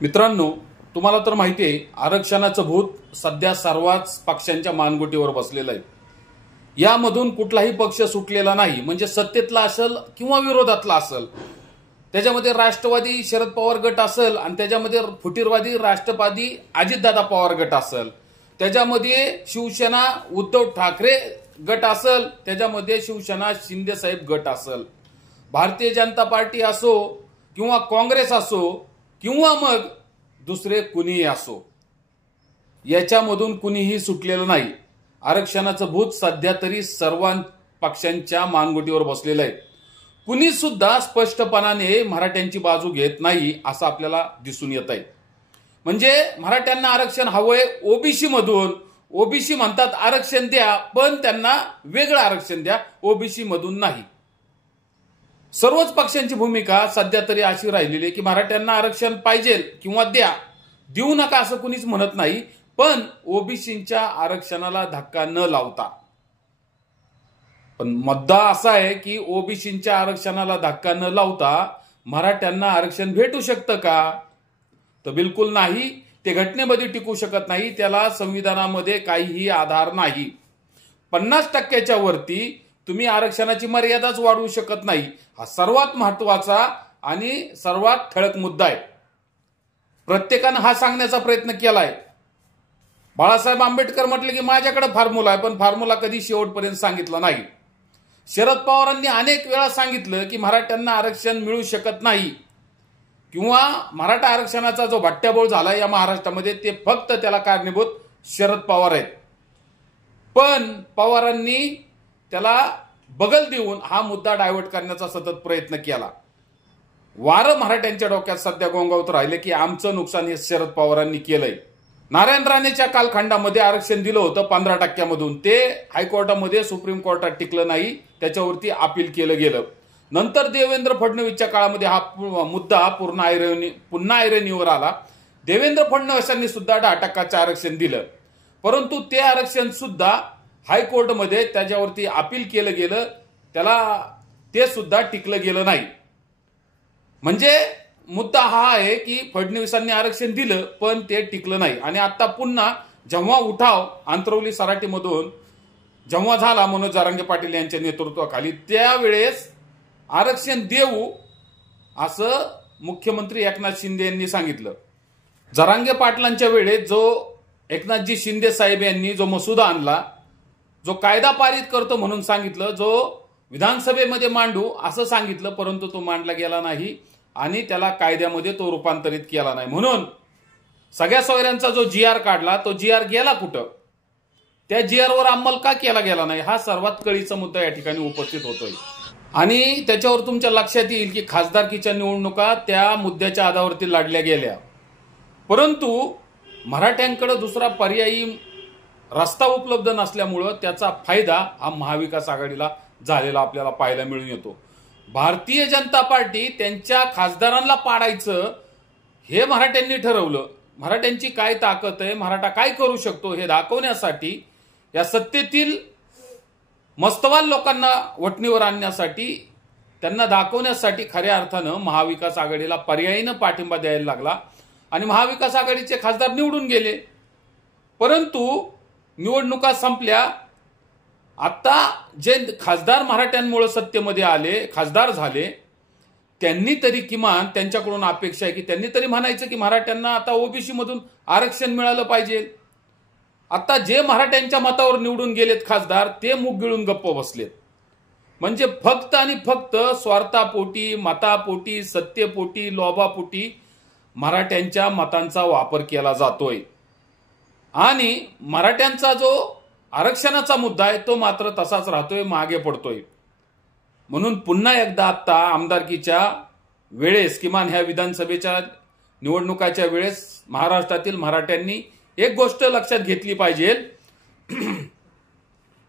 मित्रांनो, तुम्हाला तर माहिती आहे आरक्षणाचं भूत सध्या सर्वच पक्षांच्या मानगुटीवर बसलेलं आहे। यामधून कुठलाही पक्ष सुटलेला नाही, म्हणजे सत्तेतला असेल किंवा विरोधातला असेल। त्याच्यामध्ये राष्ट्रवादी शरद पवार गट असेल आणि त्याच्यामध्ये फुटीरवादी राष्ट्रवादी अजितदादा पवार गट असेल, त्याच्यामध्ये शिवसेना उद्धव ठाकरे गट असेल, त्याच्यामध्ये शिवसेना शिंदे साहेब गट असेल, भारतीय जनता पार्टी असो किंवा काँग्रेस असो किंवा मग दुसरे कुणीही असो, याच्यामधून कुणीही सुटलेलं नाही। आरक्षणाचं भूत सध्या तरी सर्व पक्षांच्या मानगुटीवर बसलेलं आहे। कुणी सुद्धा स्पष्टपणाने मराठ्यांची बाजू घेत नाही असं आपल्याला दिसून येत आहे। म्हणजे मराठ्यांना आरक्षण हवंय ओबीसी मधून, ओबीसी म्हणतात आरक्षण द्या, पण त्यांना वेगळं आरक्षण द्या, ओबीसी मधून नाही। सर्वच पक्षांची भूमिका सध्या तरी अशी राहिलेली आहे की मराठ्यांना आरक्षण पाहिजे किंवा द्या, देऊ नका असं कुणीच म्हणत नाही, पण ओबीसींच्या आरक्षणाला धक्का न लावता। पण मुद्दा असा आहे की ओबीसींच्या आरक्षणाला धक्का न लावता मराठ्यांना आरक्षण भेटू शकतं का? तर बिलकुल नाही। ते घटनेमध्ये टिकू शकत नाही, त्याला संविधानामध्ये काहीही आधार नाही। 50% वरती तुम्ही आरक्षणाची मर्यादाच वाढवू शकत नाही। हा सर्वात महत्वाचा आणि सर्वात ठळक मुद्दा आहे। प्रत्येकाने हा सांगण्याचा प्रयत्न केलाय। बाळासाहेब आंबेडकर म्हटले की माझ्याकडे फॉर्म्युला आहे, पण फॉर्म्युला कधी शेवटपर्यंत सांगितला नाही। शरद पवारांनी अनेक वेळा सांगितलं की मराठ्यांना आरक्षण मिळू शकत नाही किंवा मराठा आरक्षणाचा जो भट्ट्याबोळ झाला या महाराष्ट्रामध्ये, ते फक्त त्याला कारणीभूत शरद पवार आहेत। पण पवारांनी त्याला बगल देऊन हा मुद्दा डायव्हर्ट करण्याचा सतत प्रयत्न केला। वारं मराठ्यांच्या डोक्यात सध्या गोंगावत राहिले की आमचं नुकसान हे शरद पवारांनी केलंय। नारायण राणेच्या कालखंडामध्ये आरक्षण दिलं होतं 15% मधून, ते हायकोर्टामध्ये सुप्रीम कोर्टात टिकलं नाही, त्याच्यावरती अपील केलं गेलं। नंतर देवेंद्र फडणवीसच्या काळामध्ये हा मुद्दा पुन्हा ऐरणीवर आला। देवेंद्र फडणवीसांनी सुद्धा 10% आरक्षण दिलं, परंतु ते आरक्षण सुद्धा हायकोर्टमध्ये त्याच्यावरती अपील केलं गेलं, त्याला ते सुद्धा टिकलं गेलं नाही। म्हणजे मुद्दा हा आहे की फडणवीसांनी आरक्षण दिलं पण ते टिकलं नाही। आणि आता पुन्हा जेव्हा उठाव आंतरवली सराटीमधून जेव्हा झाला मनोज जरांगे पाटील यांच्या नेतृत्वाखाली, त्यावेळेस आरक्षण देऊ असं मुख्यमंत्री एकनाथ शिंदे यांनी सांगितलं। जरांगे पाटलांच्या वेळेस जो एकनाथजी शिंदे साहेब यांनी जो मसुदा आणला, जो कायदा पारित करतो म्हणून सांगितलं, जो विधानसभेमध्ये मांडू असं सांगितलं, परंतु तो मांडला गेला नाही आणि त्याला कायद्यामध्ये तो रूपांतरित केला नाही। म्हणून सगळ्या सोयऱ्यांचा जो जीआर काढला, तो जीआर गेला कुठं? त्या जीआरवर अंमल का केला गेला नाही? हा सर्वात कळीचा मुद्दा या ठिकाणी उपस्थित होतोय। आणि त्याच्यावर तुमच्या लक्षात येईल की खासदारकीच्या निवडणुका त्या मुद्द्याच्या आधारावरती लढल्या गेल्या, परंतु मराठ्यांकडे दुसरा पर्यायी रस्ता उपलब्ध नसल्यामुळं त्याचा फायदा हा महाविकास आघाडीला झालेला आपल्याला पाहायला मिळून येतो। भारतीय जनता पार्टी त्यांच्या खासदारांना पाडायचं हे मराठ्यांनी ठरवलं। मराठ्यांची काय ताकद आहे, मराठा काय करू शकतो हे दाखवण्यासाठी, या सत्तेतील मस्तवाल लोकांना वटणीवर आणण्यासाठी, त्यांना दाखवण्यासाठी खऱ्या अर्थानं महाविकास आघाडीला पर्यायीनं पाठिंबा द्यायला लागला आणि महाविकास आघाडीचे खासदार निवडून गेले। परंतु निवडणुका संपल्या, आता जे खासदार मराठ्यांमुळे सत्तेमध्ये आले, खासदार झाले, त्यांनी तरी किमान त्यांच्याकडून अपेक्षा आहे की त्यांनी तरी म्हणायचं की मराठ्यांना आता ओबीसी मधून आरक्षण मिळालं पाहिजे। आता जे मराठ्यांच्या मतावर निवडून गेलेत खासदार, ते मुख गिळून गप्प बसलेत। म्हणजे फक्त आणि फक्त स्वार्थापोटी, मतापोटी, सत्तेपोटी, लोभापोटी मराठ्यांच्या मतांचा वापर केला जातोय आणि मराठ्यांचा जो आरक्षणाचा मुद्दा आहे तो मात्र तसाच राहतोय, मागे पडतोय। म्हणून पुन्हा एकदा आता आमदारकीच्या वेळेस, किमान ह्या विधानसभेच्या निवडणुकाच्या वेळेस महाराष्ट्रातील मराठ्यांनी एक गोष्ट लक्षात घेतली पाहिजे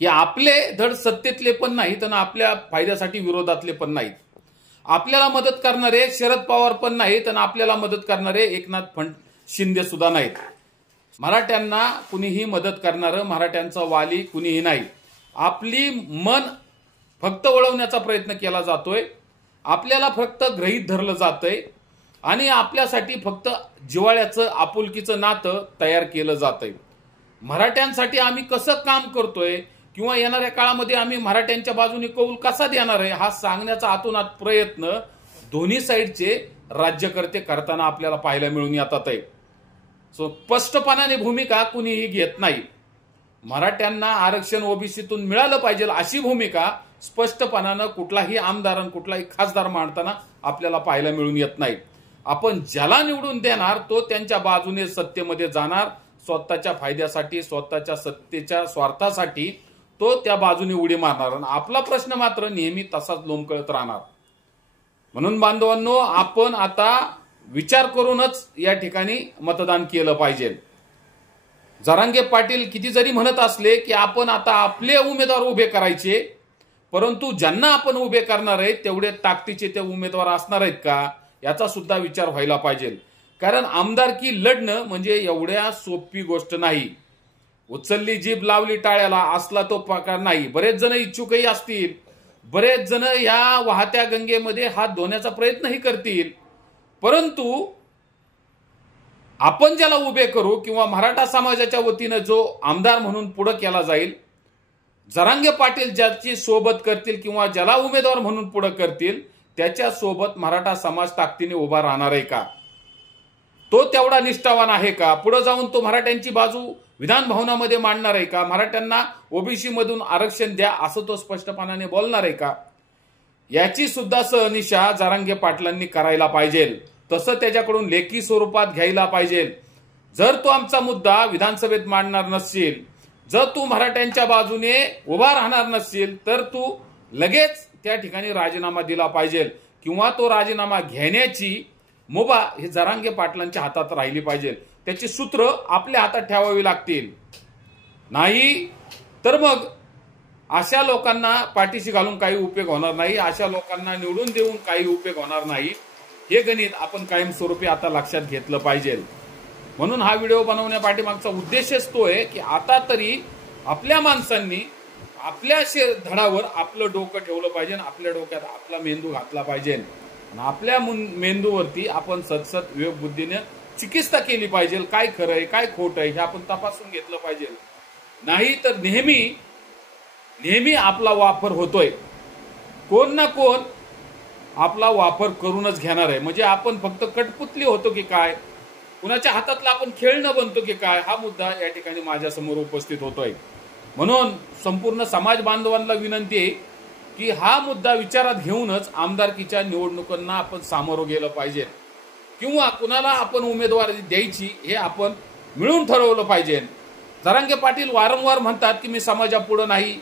की आपले धड सत्तेतले पण नाहीत आणि आपल्या फायद्यासाठी विरोधातले पण नाहीत। आपल्याला मदत करणारे शरद पवार पण नाहीत आणि आपल्याला मदत करणारे एकनाथ शिंदे सुद्धा नाहीत। मराठ्यांना कुणीही मदत करणारं, मराठ्यांचा वाली कुणीही नाही। आपली मन फक्त वळवण्याचा प्रयत्न केला जातोय, आपल्याला फक्त गृहीत धरलं जातंय आणि आपल्यासाठी फक्त जिव्हाळ्याचं आपुलकीचं नातं तयार केलं जातंय। मराठ्यांसाठी आम्ही कसं काम करतोय किंवा येणाऱ्या काळामध्ये आम्ही मराठ्यांच्या बाजूने कौल कसा देणार आहे हा सांगण्याचा आतोनात प्रयत्न दोन्ही साईडचे राज्यकर्ते करताना आपल्याला पाहायला मिळून येतात आहे। स्पष्टपणाने भूमिका कुणीही घेत नाही। मराठ्यांना आरक्षण ओबीसीतून मिळालं पाहिजे अशी भूमिका स्पष्टपणानं कुठलाही आमदार आणि कुठलाही खासदार मांडताना आपल्याला पाहायला मिळून येत नाही। आपण ज्याला निवडून देणार तो त्यांच्या बाजूने सत्तेमध्ये जाणार, स्वतःच्या फायद्यासाठी स्वतःच्या सत्तेच्या स्वार्थासाठी तो त्या बाजूने उडी मारणार आणि आपला प्रश्न मात्र नेहमी तसाच लोंबकळत राहणार। म्हणून बांधवांनो, आपण आता विचार करूनच या ठिकाणी मतदान केलं पाहिजे। जरांगे पाटील किती जरी म्हणत असले की आपण आता आपले उमेदवार उभे करायचे, परंतु ज्यांना आपण उभे करणार आहे तेवढे ताकदीचे ते उमेदवार असणार आहेत का याचा सुद्धा विचार व्हायला पाहिजे। कारण आमदारकी लढणं म्हणजे एवढ्या सोपी गोष्ट नाही। उचलली जीभ लावली टाळ्याला असला तो प्रकार नाही। बरेच जण इच्छुकही असतील, बरेच जण या वाहत्या गंगेमध्ये हात धुण्याचा प्रयत्नही करतील, परंतु आपण ज्याला उभे करू किंवा मराठा समाजाच्या वतीने जो आमदार म्हणून पुढे केला जाईल, जरांगे पाटील ज्याची सोबत करतील किंवा ज्याला उमेदवार म्हणून पुढे करतील त्याच्या सोबत मराठा समाज ताकदीने उभा राहणार आहे का, तो तेवढा निष्ठावान आहे का, पुढे जाऊन तो मराठ्यांची बाजू विधान भवनामध्ये मांडणार आहे का, मराठ्यांना ओबीसी मधून आरक्षण द्या असं तो स्पष्टपणाने बोलणार आहे का, याची सुद्धा सहनिशा जरांगे पाटलांनी करायला पाहिजे। तसं त्याच्याकडून लेखी स्वरूपात घ्यायला पाहिजे। जर तो आमचा मुद्दा विधानसभेत मांडणार नसेल, जर तू मराठ्यांच्या बाजूने उभा राहणार नसेल तर तू लगेच त्या ठिकाणी राजीनामा दिला पाहिजे किंवा तो राजीनामा घेण्याची मुभा हे जरांगे पाटलांच्या हातात राहिली पाहिजे। त्याची सूत्र आपल्या हातात ठेवावी लागतील, नाही तर मग अशा लोकांना पाठीशी घालून काही उपयोग होणार नाही, अशा लोकांना निवडून देऊन काही उपयोग होणार नाही। हे गणित आपण कायमस्वरूपी आता लक्षात घेतलं पाहिजे। म्हणून हा व्हिडिओ बनवण्यापाठीमागचा उद्देशच तो आहे की आता तरी आपल्या माणसांनी आपल्या धडावर आपलं डोकं ठेवलं पाहिजे, आपल्या डोक्यात आपला मेंदू घातला पाहिजे आणि आपल्या मेंदूवरती आपण सतसत विवेक बुद्धीने चिकित्सा केली पाहिजे। काय खरं आहे काय खोट आहे हे आपण तपासून घेतलं पाहिजे, नाही तर नेहमी आपला वापर होतोय, कोण ना कोण आपला वापर करूनच घेणार आहे। म्हणजे आपण फक्त कटपुतली होतो की काय, कुणाच्या हातातला आपण खेळणं बनतो की काय, हा मुद्दा या ठिकाणी माझ्या समोर उपस्थित होतोय। म्हणून संपूर्ण समाज बांधवांना विनंती आहे की हा मुद्दा विचारात घेऊनच आमदारकीच्या निवडणुकांना आपण सामोरं गेलं पाहिजे किंवा कुणाला आपण उमेदवारी द्यायची हे आपण मिळून ठरवलं पाहिजे। जरांगे पाटील वारंवार म्हणतात की मी समाजापुढे नाही,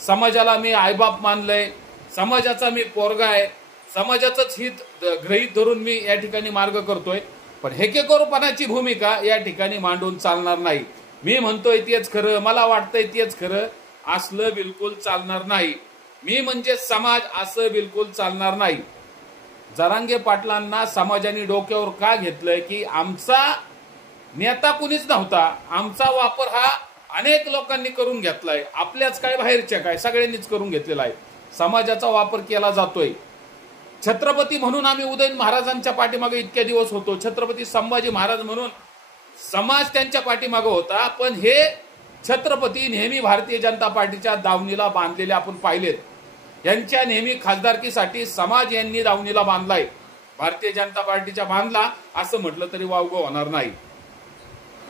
समाजाला मी आईबाप मानलंय, समाजाचा मी पोरगा आहे, समाजाचंच हित गृहीत धरून मी या ठिकाणी मार्ग करतोय, पण हेकेकरूपणाची भूमिका या ठिकाणी मांडून चालणार नाही। मी म्हणतोय तेच खरं, मला वाटतंय तेच खरं, असलं बिलकुल चालणार नाही। मी म्हणजे समाज असं बिलकुल चालणार नाही। जरांगे पाटलांना समाजाने डोक्यावर का घेतलंय की आमचा नेता कुणीच नव्हता, आमचा वापर हा अनेक लोकांनी करून घेतलाय, आपल्याच काय बाहेरच्या काय सगळ्यांनीच करून घेतलेला आहे, समाजाचा वापर केला जातोय। छत्रपती म्हणून आम्ही उदयन महाराजांच्या पाठीमागे इतके दिवस होतो, छत्रपती संभाजी महाराज म्हणून समाज त्यांच्या पाठीमागे होता, पण हे छत्रपती नेहमी भारतीय जनता पार्टीच्या दावणीला बांधलेले आपण पाहिलेत। यांच्या नेहमी खासदारकीसाठी समाज यांनी दावणीला बांधलाय, भारतीय जनता पार्टीच्या बांधला असं म्हटलं तरी वावगं होणार नाही।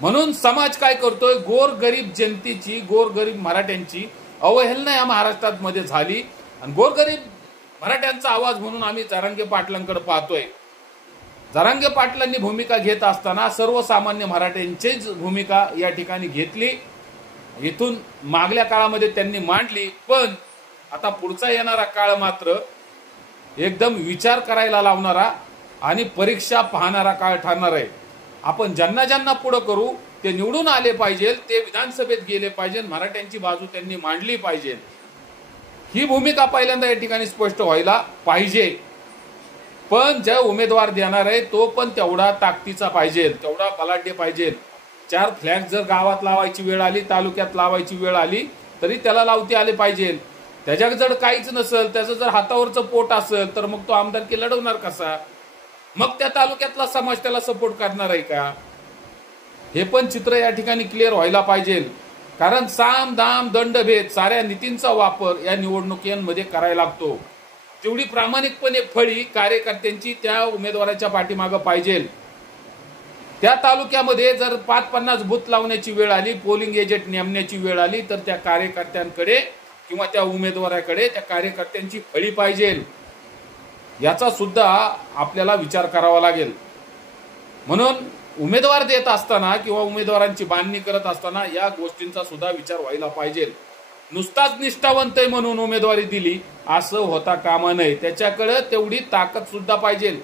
म्हणून समाज काय करतोय, गोरगरीब जनतेची, गोरगरीब मराठ्यांची अवहेलना या महाराष्ट्रात मध्ये झाली आणि गोरगरीब मराठ्यांचा आवाज म्हणून आम्ही जरांगे पाटलांकडे पाहतोय। जरांगे पाटलांनी भूमिका घेत असताना सर्वसामान्य मराठ्यांचीच भूमिका या ठिकाणी घेतली, इथून मागल्या काळामध्ये त्यांनी मांडली, पण आता पुढचा येणारा काळ मात्र एकदम विचार करायला लावणारा आणि परीक्षा पाहणारा काळ ठरणार आहे। आपण ज्यांना ज्यांना पुढे करू ते निवडून आले पाहिजे, ते विधानसभेत गेले पाहिजे, मराठ्यांची बाजू त्यांनी मांडली पाहिजे, ही भूमिका पहिल्यांदा या ठिकाणी स्पष्ट व्हायला पाहिजे। पण जे उमेदवार देणार आहे तो पण तेवढा ताकदीचा पाहिजे, तेवढा बलाढ्य पाहिजे। 4 फ्लॅग जर गावात लावायची वेळ आली, तालुक्यात लावायची वेळ आली तरी त्याला लावते आले पाहिजे। त्याच्या जर काहीच नसेल, त्याचं जर हातावरचं पोट असेल तर मग तो आमदारकी लढवणार कसा, मग त्या तालुक्यातला समाज त्याला सपोर्ट करणार आहे का? हे पण चित्र या ठिकाणी क्लिअर व्हायला पाहिजे. कारण साम दाम दंडभेद साऱ्या नीतींचा वापर या निवडणुकीमध्ये करायला लागतो. तेवढी प्रामाणिकपणे फळी कार्यकर्त्यांची त्या उमेदवाराच्या पाठीमागं पाहिजे. त्या तालुक्यामध्ये जर 5-50 बूथ लावण्याची वेळ आली, पोलिंग एजंट नेमण्याची वेळ आली, तर त्या कार्यकर्त्यांकडे किंवा त्या उमेदवाराकडे त्या कार्यकर्त्यांची फळी पाहिजे. याचा सुद्धा आपल्याला विचार करावा लागेल. म्हणून उमेदवार देत असताना किंवा उमेदवारांची बांधणी करत असताना या गोष्टींचा सुद्धा विचार व्हायला पाहिजे. नुसताच निष्ठावंत आहे म्हणून उमेदवारी दिली असं होता कामा नये. त्याच्याकडे तेवढी ताकद सुद्धा पाहिजे,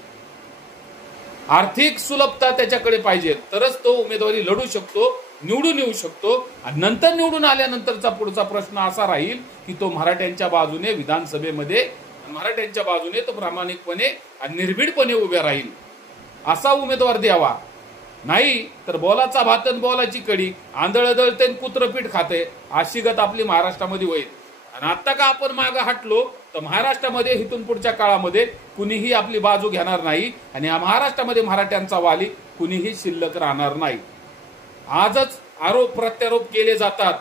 आर्थिक सुलभता त्याच्याकडे पाहिजे, तरच तो उमेदवारी लढू शकतो, निवडून येऊ शकतो. आणि नंतर निवडून आल्यानंतरचा पुढचा प्रश्न असा राहील की तो मराठ्यांच्या बाजूने विधानसभेमध्ये मराठ्यांच्या बाजूने तो प्रामाणिकपणे आणि निर्भीडपणे उभे राहील असा उमेदवार द्यावा. नाही तर बोलाचा भात आणि बोलाची कडी, आंधळ दळते कुत्रपीठ खाते अशी गत आपली महाराष्ट्रामध्ये होईल. आणि आता का आपण मागे हटलो तर महाराष्ट्रामध्ये इथून पुढच्या काळामध्ये कुणीही आपली बाजू घेणार नाही आणि या महाराष्ट्रामध्ये मराठ्यांचा वाली कुणीही शिल्लक राहणार नाही. आजच आरोप प्रत्यारोप केले जातात,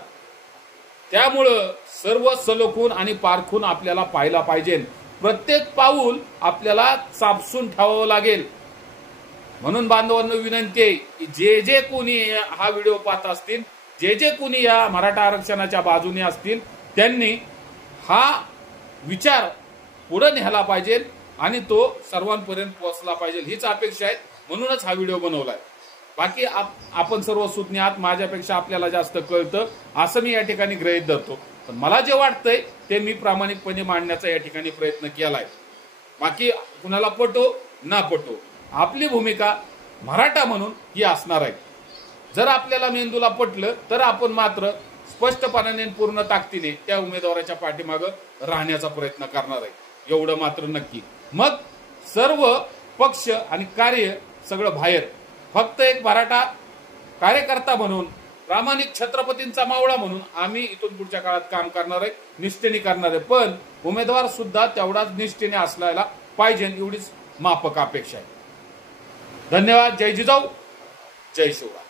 त्यामुळं सर्व सलोखून आणि पारखून आपल्याला पाहायला पाहिजे. प्रत्येक पाऊल आपल्याला चापसून ठेवावं लागेल. म्हणून बांधवांना विनंती आहे की जे कोणी हा व्हिडिओ पाहत असतील, जे कोणी या मराठा आरक्षणाच्या बाजूने असतील, त्यांनी हा विचार पुढे न्यायला पाहिजे आणि तो सर्वांपर्यंत पोहोचला पाहिजे, हीच अपेक्षा आहे. म्हणूनच हा व्हिडिओ बनवलाय. बाकी आपण सर्व सुज्ञ आहात, माझ्यापेक्षा आपल्याला जास्त कळतं असं मी या ठिकाणी गृहीत धरतो. पण मला जे वाटतंय ते मी प्रामाणिकपणे मांडण्याचा या ठिकाणी प्रयत्न केलाय. बाकी कुणाला पटो ना पटो, आपली भूमिका मराठा म्हणून ही असणार आहे. जर आपल्याला मेंदूला पटलं तर आपण मात्र स्पष्टपणाने पूर्ण ताकदीने त्या उमेदवाराच्या पाठीमागं राहण्याचा प्रयत्न करणार आहे, एवढं मात्र नक्की. मग सर्व पक्ष आणि कार्य सगळं बाहेर, फक्त एक मराठा कार्यकर्ता म्हणून, प्रामाणिक छत्रपतींचा मावळा म्हणून आम्ही इथून पुढच्या काळात काम करणार आहे, निष्ठेने करणार आहे. पण उमेदवार सुद्धा तेवढाच निष्ठेने असलायला पाहिजे, एवढीच माफक अपेक्षा आहे. धन्यवाद. जय जिजाऊ, जय शिवराय.